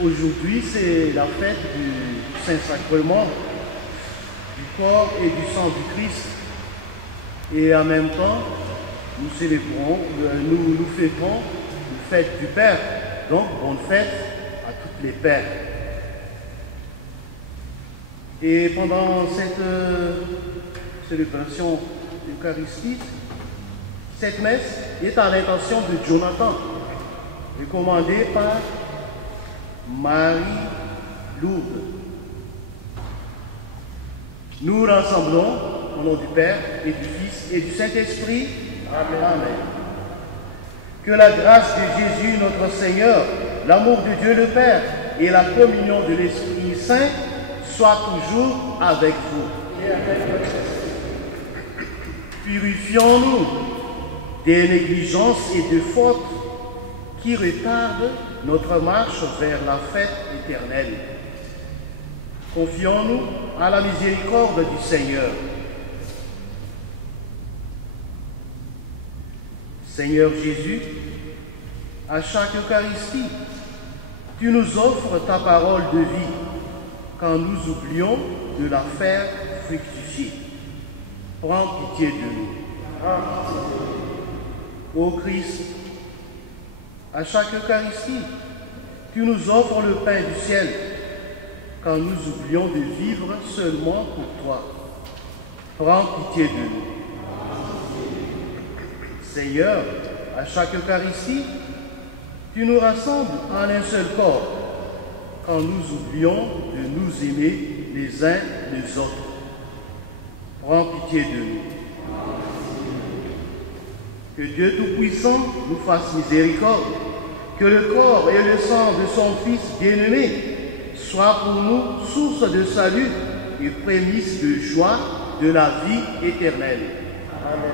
Aujourd'hui, c'est la fête du Saint-Sacrement, du corps et du sang du Christ. Et en même temps, nous célébrons, nous fêtons la fête du Père. Donc, bonne fête à toutes les pères. Et pendant cette célébration eucharistique, cette messe est à l'intention de Jonathan, recommandée par Marie Lourdes. Nous rassemblons au nom du Père et du Fils et du Saint-Esprit. Amen. Amen. Que la grâce de Jésus notre Seigneur, l'amour de Dieu le Père et la communion de l'Esprit Saint soient toujours avec vous. Purifions-nous des négligences et de fautes qui retardent notre marche vers la fête éternelle. Confions-nous à la miséricorde du Seigneur. Seigneur Jésus, à chaque Eucharistie, tu nous offres ta parole de vie quand nous oublions de la faire fructifier. Prends pitié de nous. Ô Christ, à chaque Eucharistie, tu nous offres le pain du ciel quand nous oublions de vivre seulement pour toi. Prends pitié de nous. Seigneur, à chaque Eucharistie, tu nous rassembles en un seul corps quand nous oublions de nous aimer les uns les autres. Prends pitié de nous. Que Dieu Tout-Puissant nous fasse miséricorde, que le corps et le sang de son Fils bien-aimé soient pour nous source de salut et prémisse de joie de la vie éternelle. Amen.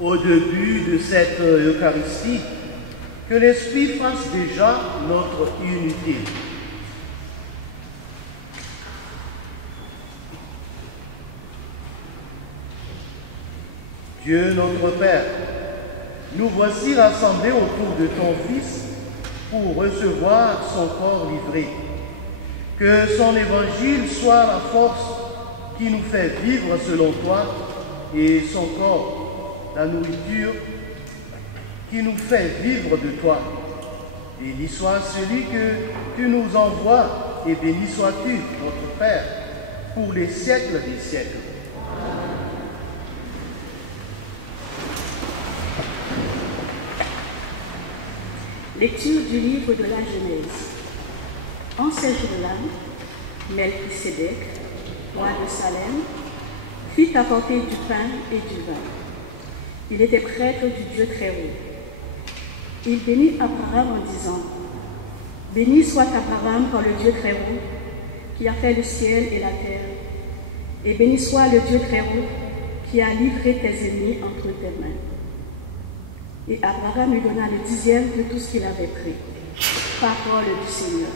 Au début de cette Eucharistie, que l'Esprit fasse déjà notre unité. Dieu notre Père, nous voici rassemblés autour de ton Fils pour recevoir son corps livré. Que son évangile soit la force qui nous fait vivre selon toi et son corps, la nourriture qui nous fait vivre de toi. Béni soit celui que tu nous envoies et béni sois-tu, notre Père, pour les siècles des siècles. Lecture du livre de la Genèse. En ces jours-là, Melchisédek, roi de Salem, fit apporter du pain et du vin. Il était prêtre du Dieu très haut. Il bénit Abraham en disant: Béni soit Abraham par le Dieu très haut, qui a fait le ciel et la terre, et béni soit le Dieu très haut, qui a livré tes ennemis entre tes mains. Et Abraham lui donna le 10e de tout ce qu'il avait pris. Parole du Seigneur.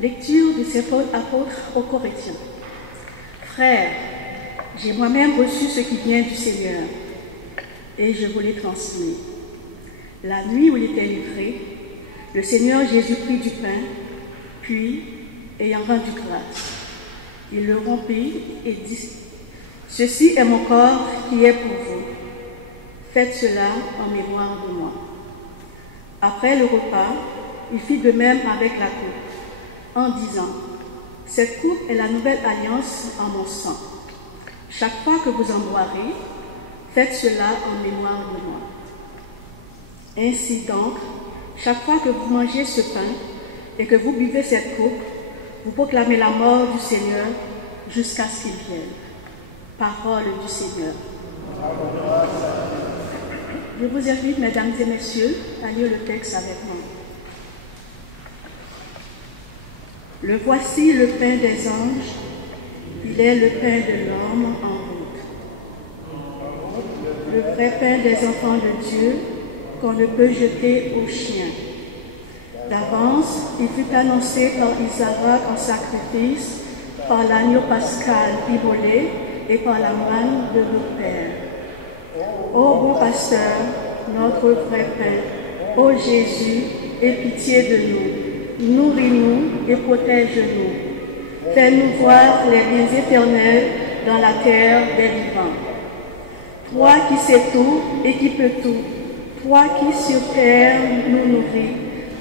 Lecture de cet apôtre aux Corinthiens. Frères, j'ai moi-même reçu ce qui vient du Seigneur, et je vous l'ai transmis. La nuit où il était livré, le Seigneur Jésus prit du pain, puis, ayant rendu grâce, il le rompit et dit, « Ceci est mon corps qui est pour vous. Faites cela en mémoire de moi. » Après le repas, il fit de même avec la coupe, en disant, « Cette coupe est la nouvelle alliance en mon sang. Chaque fois que vous en boirez, faites cela en mémoire de moi. Ainsi donc, chaque fois que vous mangez ce pain et que vous buvez cette coupe, vous proclamez la mort du Seigneur jusqu'à ce qu'il vienne. » Parole du Seigneur. Je vous invite, mesdames et messieurs, à lire le texte avec moi. Le voici le pain des anges, il est le pain de l'homme en route. Le vrai pain des enfants de Dieu qu'on ne peut jeter aux chiens. D'avance, il fut annoncé par Isaac en sacrifice, par l'agneau pascal immolé et par la manne de nos pères. Ô bon pasteur, notre vrai pain, ô Jésus, aie pitié de nous, nourris-nous et protège-nous. Fais-nous voir les biens éternels dans la terre des vivants. Toi qui sais tout et qui peux tout, toi qui sur terre nous nourris,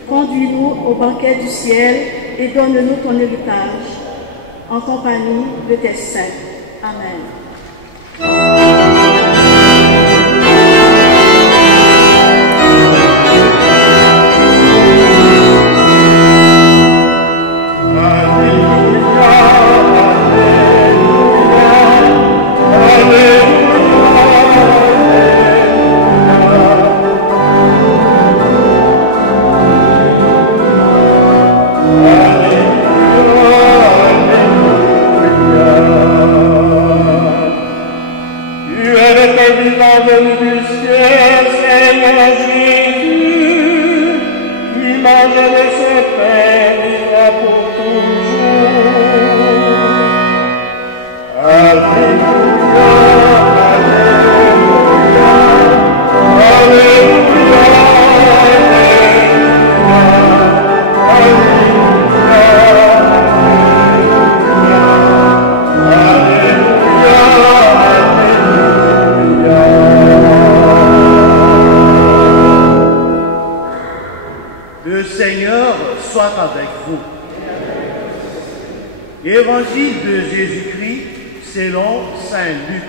conduis-nous au banquet du ciel et donne-nous ton héritage, en compagnie de tes saints. Amen. Alleluia, Alleluia. Évangile de Jésus-Christ selon saint Luc.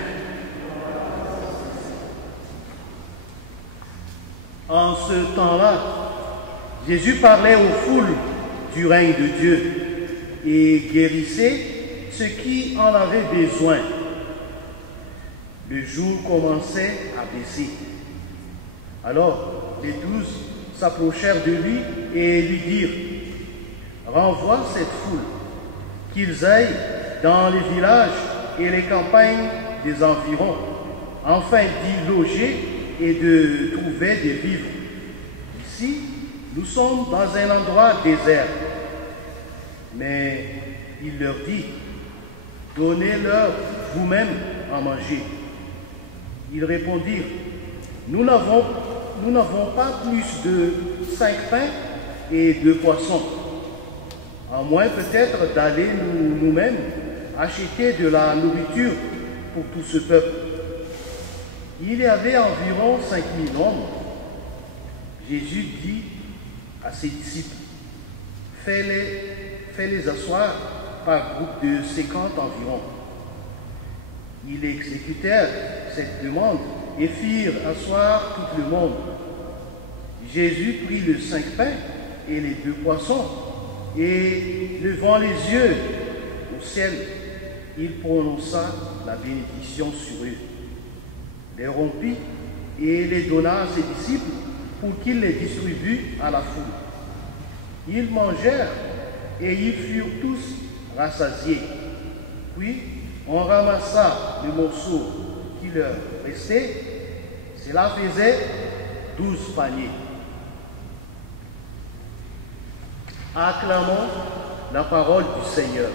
En ce temps-là, Jésus parlait aux foules du règne de Dieu et guérissait ceux qui en avaient besoin. Le jour commençait à baisser. Alors les 12 s'approchèrent de lui et lui dirent: renvoie cette foule, qu'ils aillent dans les villages et les campagnes des environs, afin d'y loger et de trouver des vivres. Ici, nous sommes dans un endroit désert. Mais il leur dit: donnez-leur vous-même à manger. Ils répondirent: nous n'avons pas plus de 5 pains et 2 poissons, à moins peut-être d'aller nous-mêmes acheter de la nourriture pour tout ce peuple. Il y avait environ 5000 hommes. Jésus dit à ses disciples: fais-les asseoir par groupe de 50 environ. Ils exécutèrent cette demande et firent asseoir tout le monde. Jésus prit les 5 pains et les 2 poissons, et levant les yeux au ciel, il prononça la bénédiction sur eux, les rompit et les donna à ses disciples pour qu'ils les distribuent à la foule. Ils mangèrent et ils furent tous rassasiés. Puis on ramassa les morceaux qui leur restaient. Cela faisait 12 paniers. Acclamons la parole du Seigneur.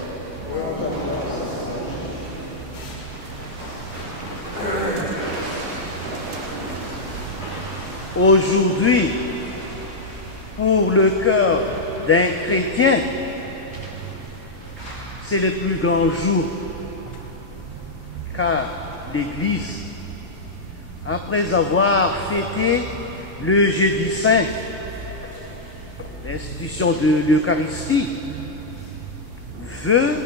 Aujourd'hui, pour le cœur d'un chrétien, c'est le plus grand jour, car l'Église, après avoir fêté le jeudi saint, l'institution de l'Eucharistie, veut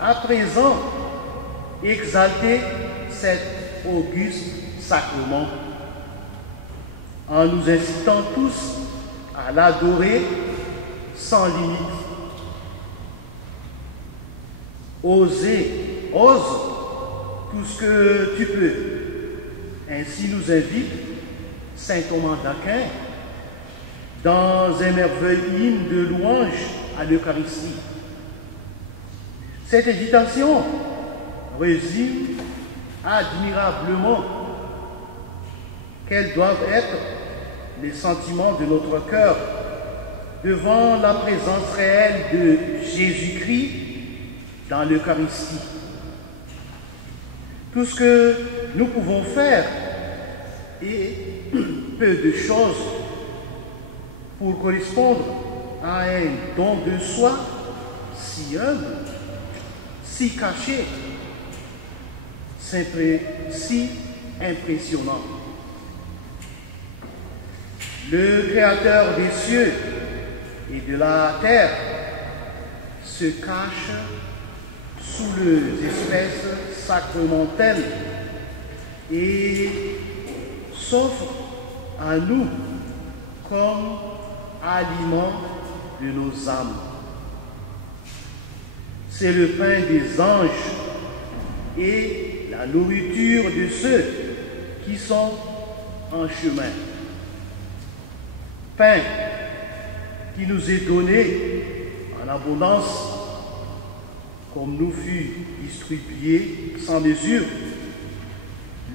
à présent exalter cet auguste sacrement en nous incitant tous à l'adorer sans limite. Ose tout ce que tu peux. Ainsi nous invite saint Thomas d'Aquin dans un merveilleux hymne de louange à l'Eucharistie. Cette invitation résume admirablement quels doivent être les sentiments de notre cœur devant la présence réelle de Jésus-Christ dans l'Eucharistie. Tout ce que nous pouvons faire est peu de choses pour correspondre à un don de soi si humble, si caché, si impressionnant. Le Créateur des cieux et de la terre se cache sous les espèces sacramentelles et s'offre à nous comme aliment de nos âmes. C'est le pain des anges et la nourriture de ceux qui sont en chemin. Pain qui nous est donné en abondance, comme nous fut distribué sans mesure,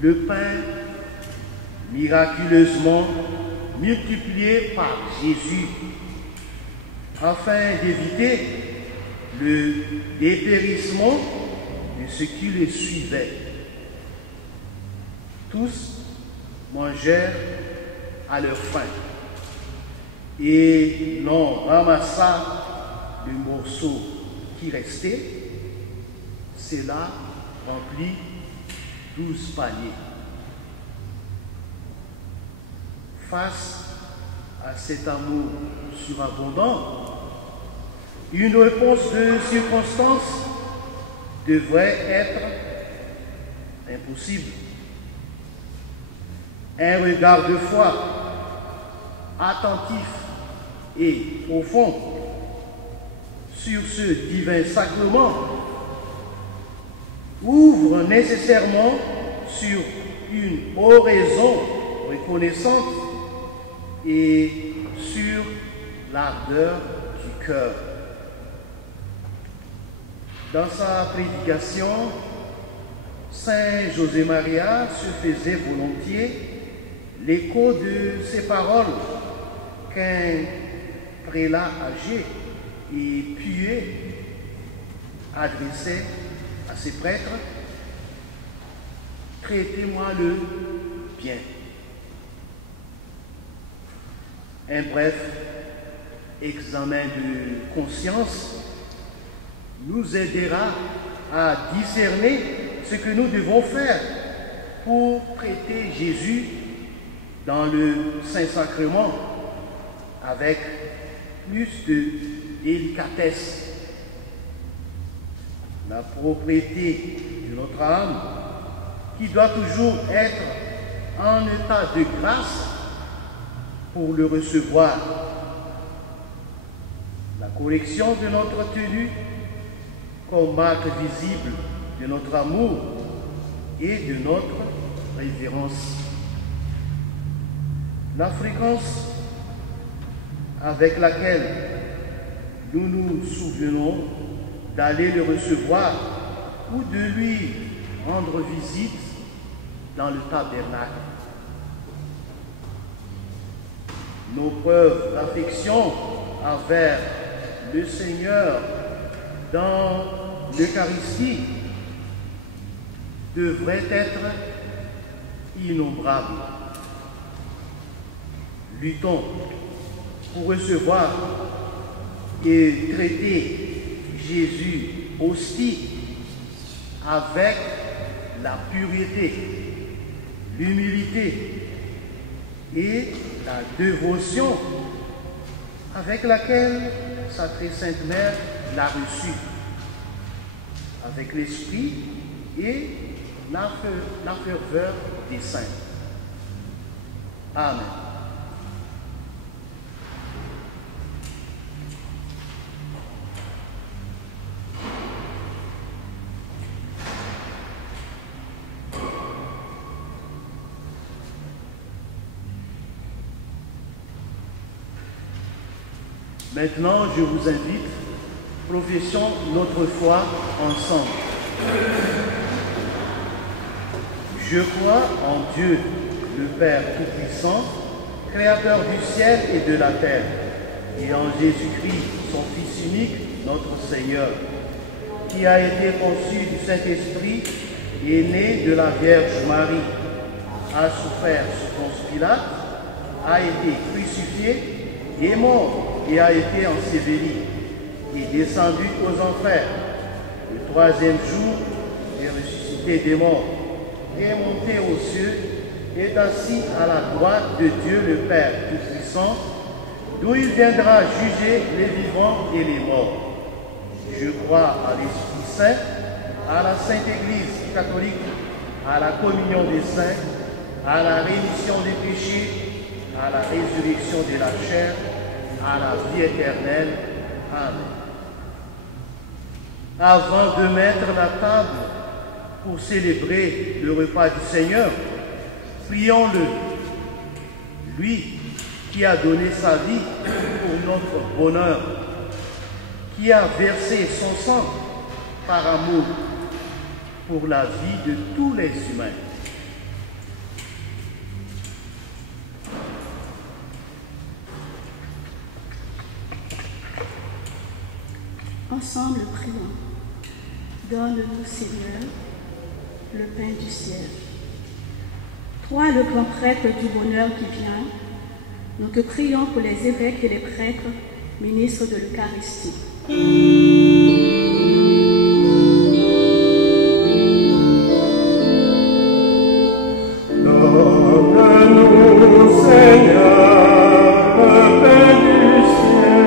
le pain miraculeusement multiplié par Jésus, afin d'éviter le dépérissement de ceux qui les suivaient. Tous mangèrent à leur faim, et l'on ramassa le morceau qui restait. Cela remplit 12 paniers. Face à cet amour surabondant, Une réponse de circonstance devrait être impossible. Un regard de foi attentif et profond sur ce divin sacrement ouvre nécessairement sur une oraison reconnaissante et sur l'ardeur du cœur. Dans sa prédication, Saint José Maria se faisait volontiers l'écho de ces paroles qu'un prélat âgé et pieux adressait à ses prêtres: traitez-moi le bien. Un bref examen de conscience nous aidera à discerner ce que nous devons faire pour prêter Jésus dans le Saint-Sacrement avec plus de délicatesse. La propriété de notre âme, qui doit toujours être en état de grâce pour le recevoir. La correction de notre tenue comme marque visible de notre amour et de notre révérence. La fréquence avec laquelle nous nous souvenons d'aller le recevoir ou de lui rendre visite dans le tabernacle. Nos preuves d'affection envers le Seigneur dans l'Eucharistie devraient être innombrables. Luttons pour recevoir et traiter Jésus hostie avec la pureté, l'humilité et la dévotion avec laquelle sa très sainte mère l'a reçu, avec l'esprit et la ferveur des saints. Amen. Maintenant, je vous invite, professons notre foi ensemble. Je crois en Dieu, le Père Tout-Puissant, Créateur du ciel et de la terre, et en Jésus-Christ, son Fils unique, notre Seigneur, qui a été conçu du Saint-Esprit et né de la Vierge Marie, a souffert sous Ponce Pilate, a été crucifié, est mort et a été enseveli, et descendu aux enfers. Le troisième jour, est ressuscité des morts, est monté aux cieux, est assis à la droite de Dieu le Père Tout-Puissant, d'où il viendra juger les vivants et les morts. Je crois à l'Esprit Saint, à la Sainte Église catholique, à la communion des saints, à la rémission des péchés, à la résurrection de la chair, à la vie éternelle. Amen. Avant de mettre la table pour célébrer le repas du Seigneur, prions-le, lui qui a donné sa vie pour notre bonheur, qui a versé son sang par amour pour la vie de tous les humains. Ensemble, prions. Donne-nous, Seigneur, le pain du ciel. Toi, le grand prêtre du bonheur qui vient, nous te prions pour les évêques et les prêtres, ministres de l'Eucharistie. Donne-nous, Seigneur, le pain du ciel.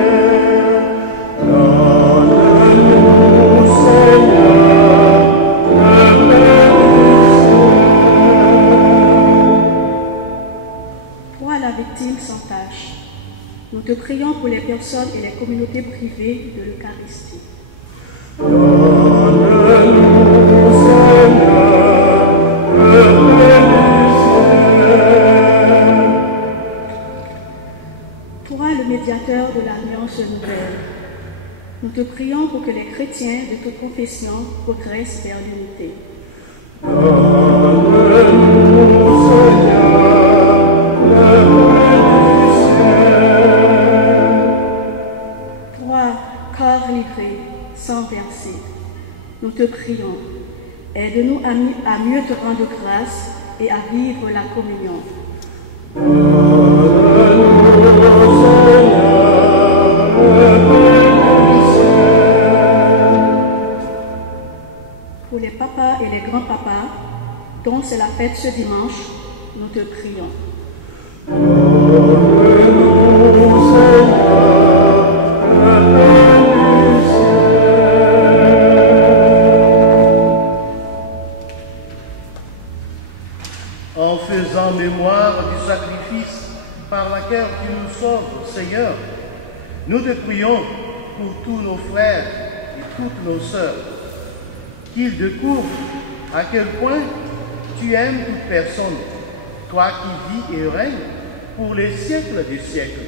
chrétiens de toute confession progressent vers l'unité. Donne-nous, Seigneur, le pain du ciel. Toi, corps livré, sans verser, nous te prions. Aide-nous à mieux te rendre grâce et à vivre la communion. Pour les papas et les grands-papas, dont c'est la fête ce dimanche, nous te prions. En faisant mémoire du sacrifice par laquelle tu nous sauves, Seigneur, nous te prions pour tous nos frères et toutes nos sœurs, qu'ils découvrent à quel point tu aimes toute personne, toi qui vis et règnes pour les siècles des siècles.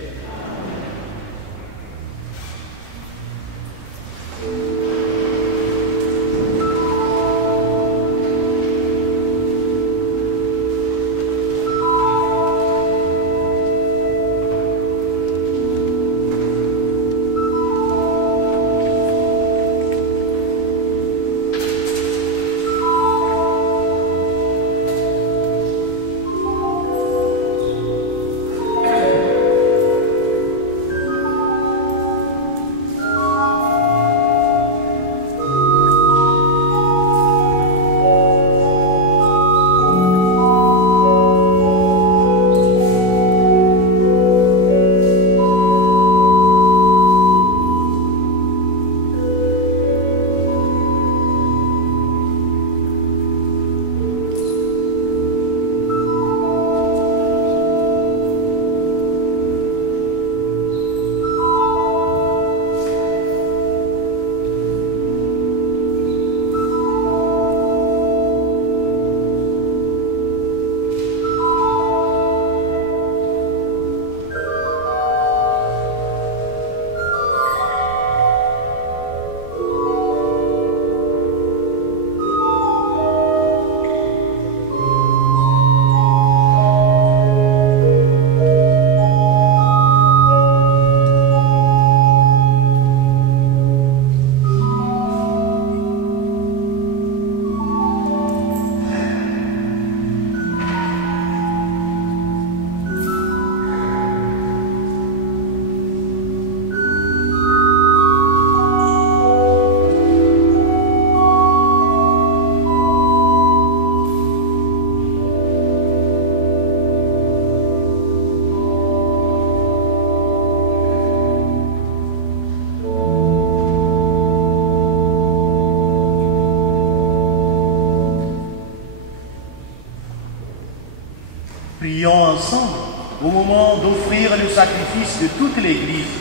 Prions ensemble au moment d'offrir le sacrifice de toute l'Église.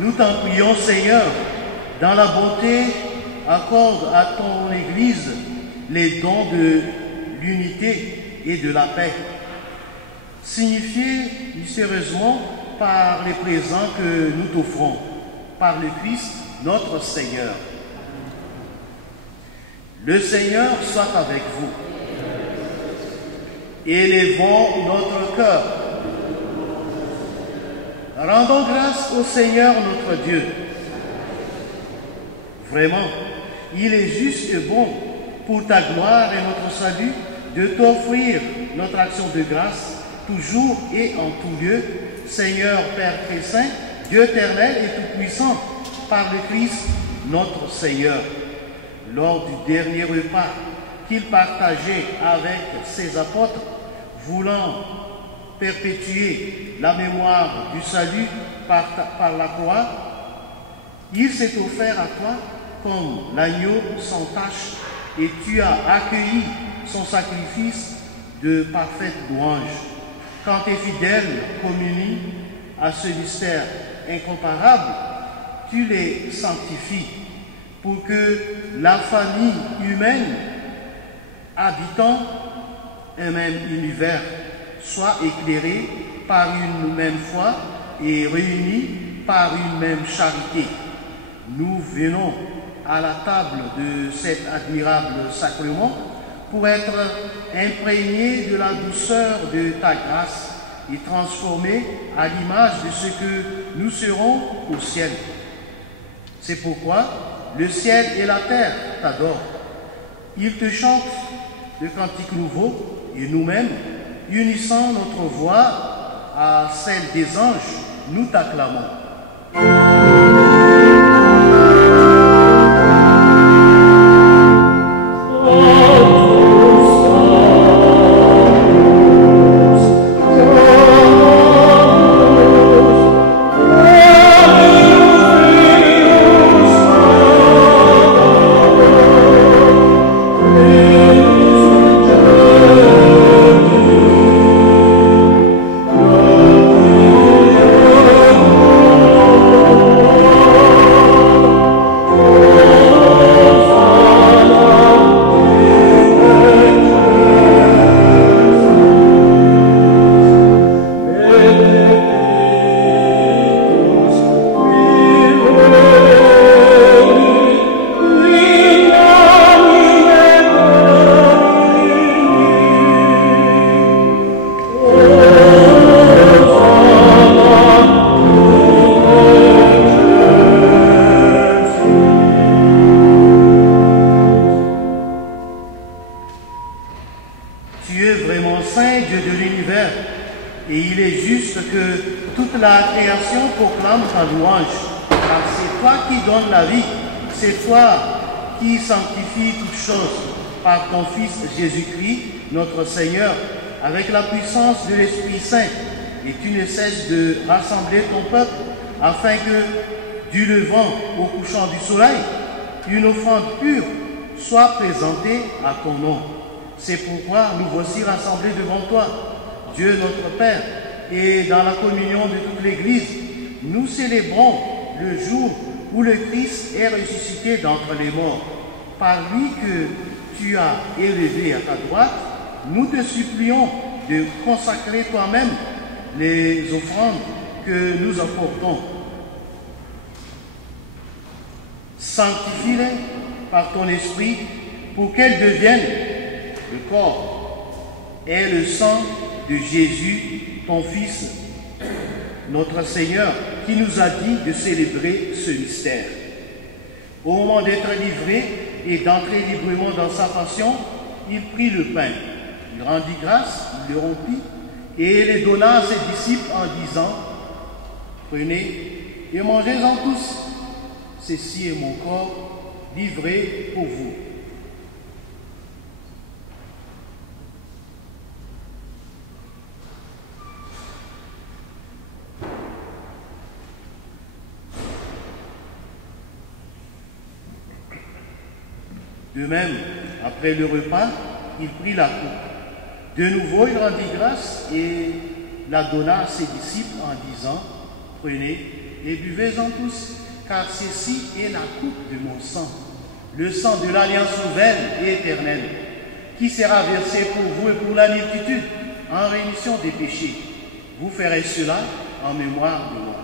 Nous t'en prions, Seigneur, dans la bonté, accorde à ton Église les dons de l'unité et de la paix, signifiés mystérieusement par les présents que nous t'offrons, par le Christ, notre Seigneur. Le Seigneur soit avec vous. Élevons notre cœur. Rendons grâce au Seigneur notre Dieu. Vraiment, il est juste et bon pour ta gloire et notre salut de t'offrir notre action de grâce toujours et en tout lieu, Seigneur Père très saint, Dieu éternel et tout-puissant, par le Christ notre Seigneur. Lors du dernier repas qu'il partageait avec ses apôtres, voulant perpétuer la mémoire du salut par la croix, il s'est offert à toi comme l'agneau sans tache et tu as accueilli son sacrifice de parfaite louange. Quand tes fidèles communient à ce mystère incomparable, tu les sanctifies pour que la famille humaine habitant un même univers soit éclairée par une même foi et réunie par une même charité. Nous venons à la table de cet admirable sacrement pour être imprégnés de la douceur de ta grâce et transformés à l'image de ce que nous serons au ciel. C'est pourquoi le ciel et la terre t'adorent. Ils te chantent de cantiques nouveaux et nous-mêmes, unissant notre voix à celle des anges, nous t'acclamons. Par ton Fils Jésus-Christ, notre Seigneur, avec la puissance de l'Esprit Saint, et tu ne cesses de rassembler ton peuple, afin que, du levant au couchant du soleil, une offrande pure soit présentée à ton nom. C'est pourquoi nous voici rassemblés devant toi, Dieu notre Père, et dans la communion de toute l'Église, nous célébrons le jour où le Christ est ressuscité d'entre les morts. Par lui que tu as élevé à ta droite, nous te supplions de consacrer toi-même les offrandes que nous apportons. Sanctifie-les par ton esprit pour qu'elles deviennent le corps et le sang de Jésus, ton Fils, notre Seigneur, qui nous a dit de célébrer ce mystère. Au moment d'être livré et d'entrer librement dans sa passion, il prit le pain, il rendit grâce, il le rompit et les donna à ses disciples en disant: prenez et mangez-en tous, ceci est mon corps livré pour vous. De même, après le repas, il prit la coupe. De nouveau, il rendit grâce et la donna à ses disciples en disant: prenez et buvez-en tous, car ceci est la coupe de mon sang, le sang de l'alliance nouvelle et éternelle, qui sera versé pour vous et pour la multitude en rémission des péchés. Vous ferez cela en mémoire de moi.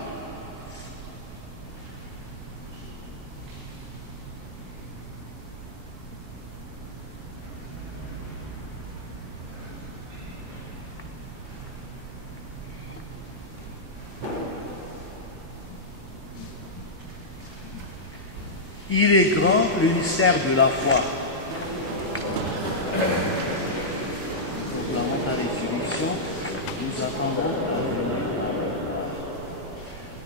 Il est grand le mystère de la foi. Proclamons ta résurrection, nous attendons ta venue.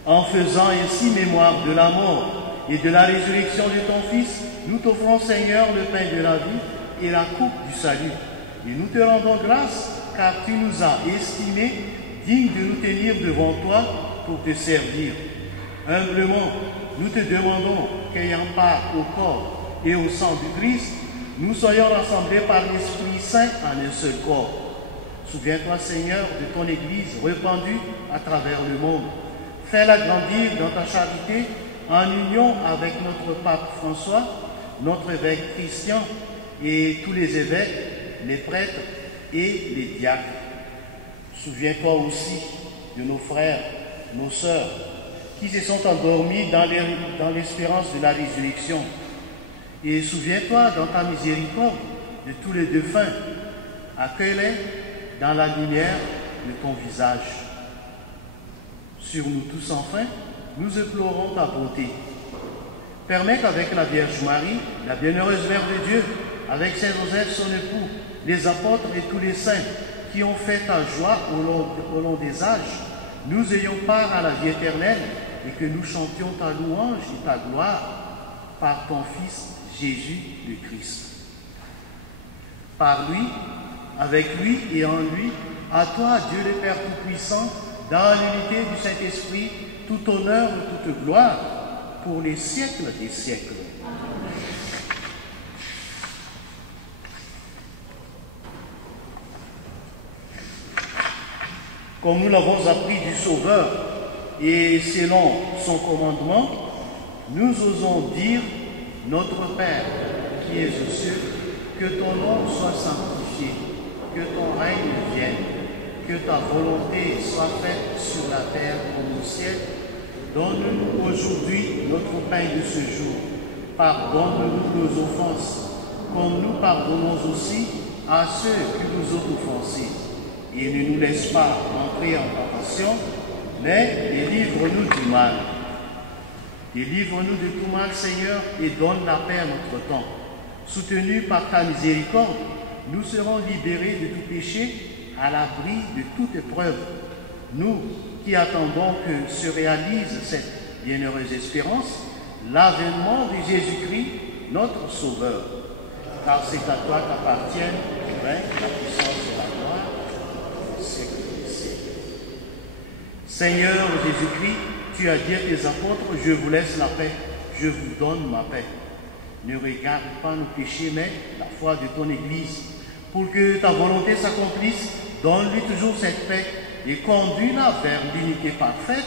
En faisant ainsi mémoire de la mort et de la résurrection de ton Fils, nous t'offrons, Seigneur, le pain de la vie et la coupe du salut. Et nous te rendons grâce, car tu nous as estimés dignes de nous tenir devant toi pour te servir. Humblement, nous te demandons qu'ayant part au corps et au sang du Christ, nous soyons rassemblés par l'Esprit Saint en un seul corps. Souviens-toi, Seigneur, de ton Église répandue à travers le monde. Fais-la grandir dans ta charité en union avec notre pape François, notre évêque Christian et tous les évêques, les prêtres et les diacres. Souviens-toi aussi de nos frères, nos sœurs, qui se sont endormis dans l'espérance de la résurrection. Et souviens-toi dans ta miséricorde de tous les défunts. Accueille-les dans la lumière de ton visage. Sur nous tous enfin, nous implorons ta bonté. Permets qu'avec la Vierge Marie, la bienheureuse Mère de Dieu, avec Saint Joseph son époux, les apôtres et tous les saints qui ont fait ta joie au long des âges, nous ayons part à la vie éternelle et que nous chantions ta louange et ta gloire par ton Fils Jésus le Christ. Par lui, avec lui et en lui, à toi, Dieu le Père Tout-Puissant, dans l'unité du Saint-Esprit, tout honneur et toute gloire, pour les siècles des siècles. Comme nous l'avons appris du Sauveur et selon son commandement, nous osons dire, notre Père qui es aux cieux, que ton nom soit sanctifié, que ton règne vienne, que ta volonté soit faite sur la terre comme au ciel. Donne-nous aujourd'hui notre pain de ce jour. Pardonne-nous nos offenses, comme nous pardonnons aussi à ceux qui nous ont offensés. Et ne nous laisse pas entrer en tentation, mais délivre-nous du mal. Délivre-nous de tout mal, Seigneur, et donne la paix à notre temps. Soutenus par ta miséricorde, nous serons libérés de tout péché, à l'abri de toute épreuve. Nous qui attendons que se réalise cette bienheureuse espérance, l'avènement de Jésus-Christ, notre Sauveur. Car c'est à toi qu'appartiennent le règne, la puissance et la gloire, au siècle des siècles. Seigneur Jésus-Christ, tu as dit à tes apôtres, je vous laisse la paix, je vous donne ma paix. Ne regarde pas nos péchés, mais la foi de ton Église. Pour que ta volonté s'accomplisse, donne-lui toujours cette paix et conduis-la vers l'unité parfaite,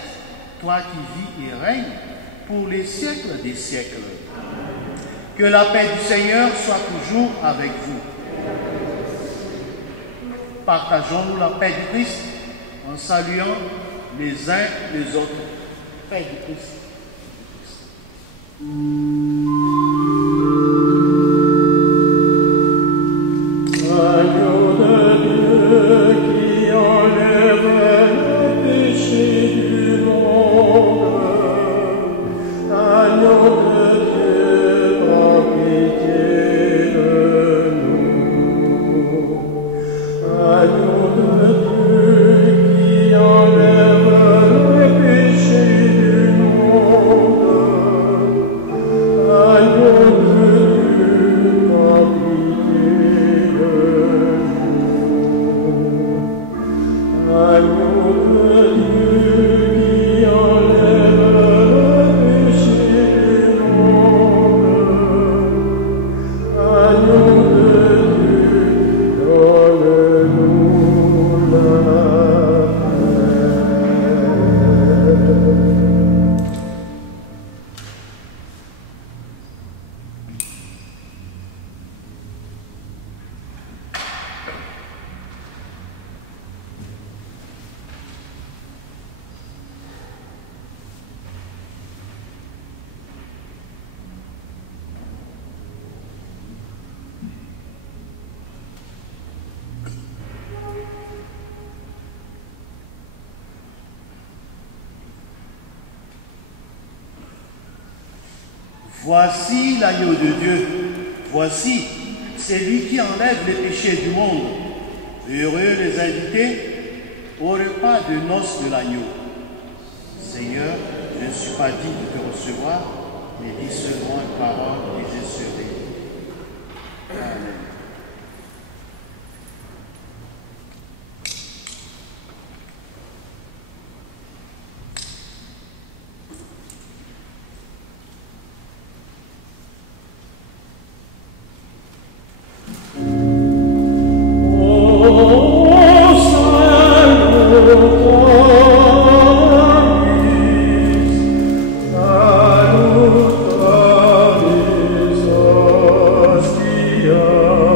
toi qui vis et règnes pour les siècles des siècles. Que la paix du Seigneur soit toujours avec vous. Partageons-nous la paix du Christ en saluant les uns les autres. Paix du Christ. Voici l'agneau de Dieu, voici celui qui enlève les péchés du monde. Heureux les invités au repas de noces de l'agneau. Seigneur, je ne suis pas digne de te recevoir, mais dis seulement une parole et je serai. Amen. Hostia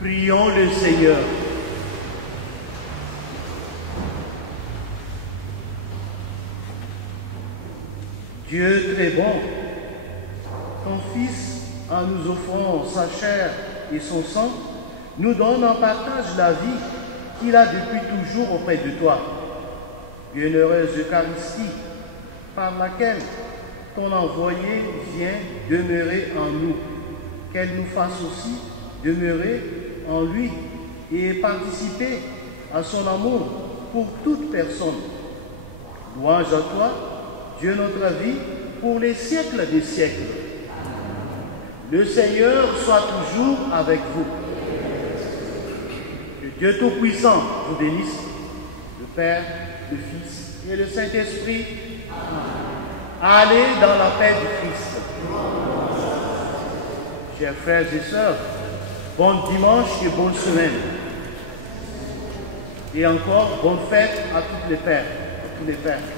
Prions le Seigneur. Dieu très bon, ton Fils, en nous offrant sa chair et son sang, nous donne en partage la vie qu'il a depuis toujours auprès de toi. Bienheureuse Eucharistie, par laquelle ton envoyé vient demeurer en nous, qu'elle nous fasse aussi demeurer en lui et participer à son amour pour toute personne. Louange à toi, Dieu notre vie, pour les siècles des siècles. Le Seigneur soit toujours avec vous. Que Dieu Tout-Puissant vous bénisse, le Père, le Fils et le Saint-Esprit. Allez dans la paix du Christ. Chers frères et sœurs, bon dimanche et bonne semaine. Et encore, bonne fête à tous les pères, à tous les pères.